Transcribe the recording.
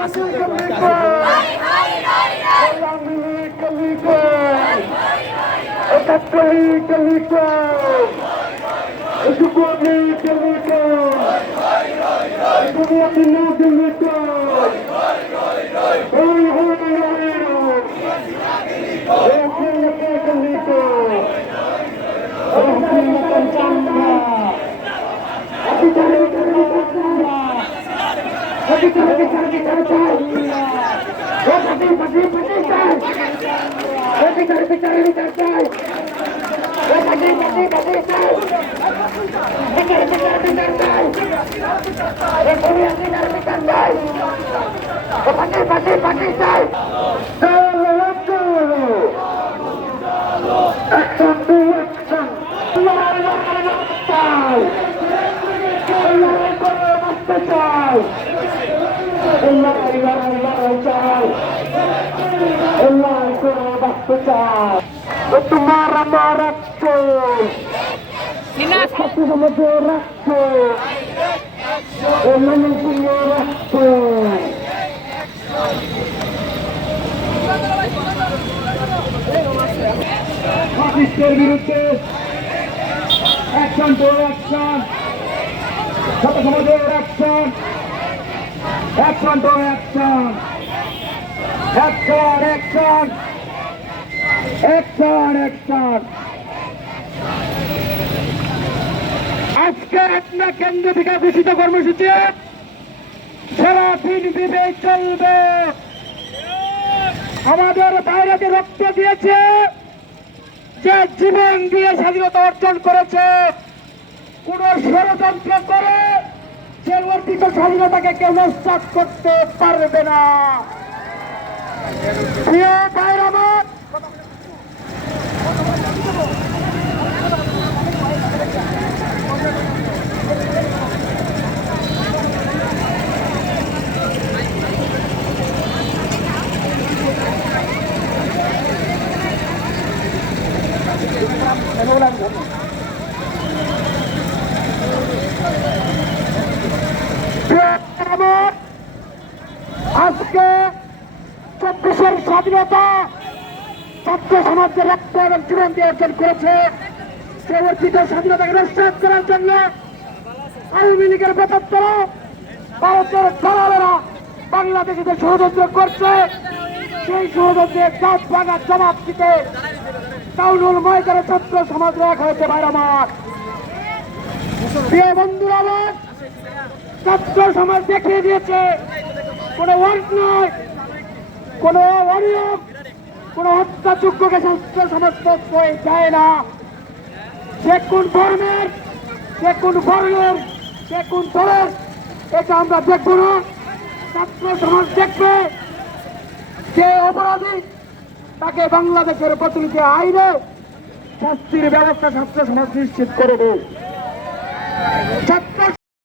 Tomorrow, ফাসিস্টের বিরুদ্ধে action to action, ছাত্র সমাজের action, action to action, action action, action action. আজকে একটা কেন্দ্র থেকে ঘোষিত কর্মসূচি সারাদিন বিবেক চলবে। আমাদের বাইরে রক্ত দিয়েছে, যে জীবন দিয়ে স্বাধীনতা অর্জন করেছে, কোন ষড়যন্ত্র করে সে অর্জিত স্বাধীনতাকে কেউ নস্যাৎ করতে পারবে না। প্রিয় ভাইরা আমার, আজকে 24-এর স্বাধীনতা ছাত্র সমাজের রক্ত এবং জীবন দিয়ে অর্জন করেছে। সে অর্জিত স্বাধীনতাকে নস্যাৎ করার জন্য আওয়ামী লীগের বেতত্তরা, ভারতের দালালেরা বাংলাদেশে ষড়যন্ত্র করছে। সেই ষড়যন্ত্রের গাছ ভাঙার জবাব দিতে টাউনুল ময়দানে ছাত্র সমাজ এক হয়েছে। ভাইরা আমার, প্রিয় বন্ধুরা আমার, ছাত্র সমাজ দেখিয়ে দিয়েছে কোনো অন্যায়, কোনো অনিয়ম, কোনো হত্যাযোগ্যকে ছাত্র সমাজ প্রশ্রয় দেয় না। সে কোন ধর্মের, সে কোন বর্ণের, সে কোন দলের, এটা আমরা দেখবো না। ছাত্র সমাজ দেখবে যে অপরাধী, তাকে বাংলাদেশের প্রচলিত আইনে শাস্তির ব্যবস্থা ছাত্র সমাজ নিশ্চিত করবে। ছাত্র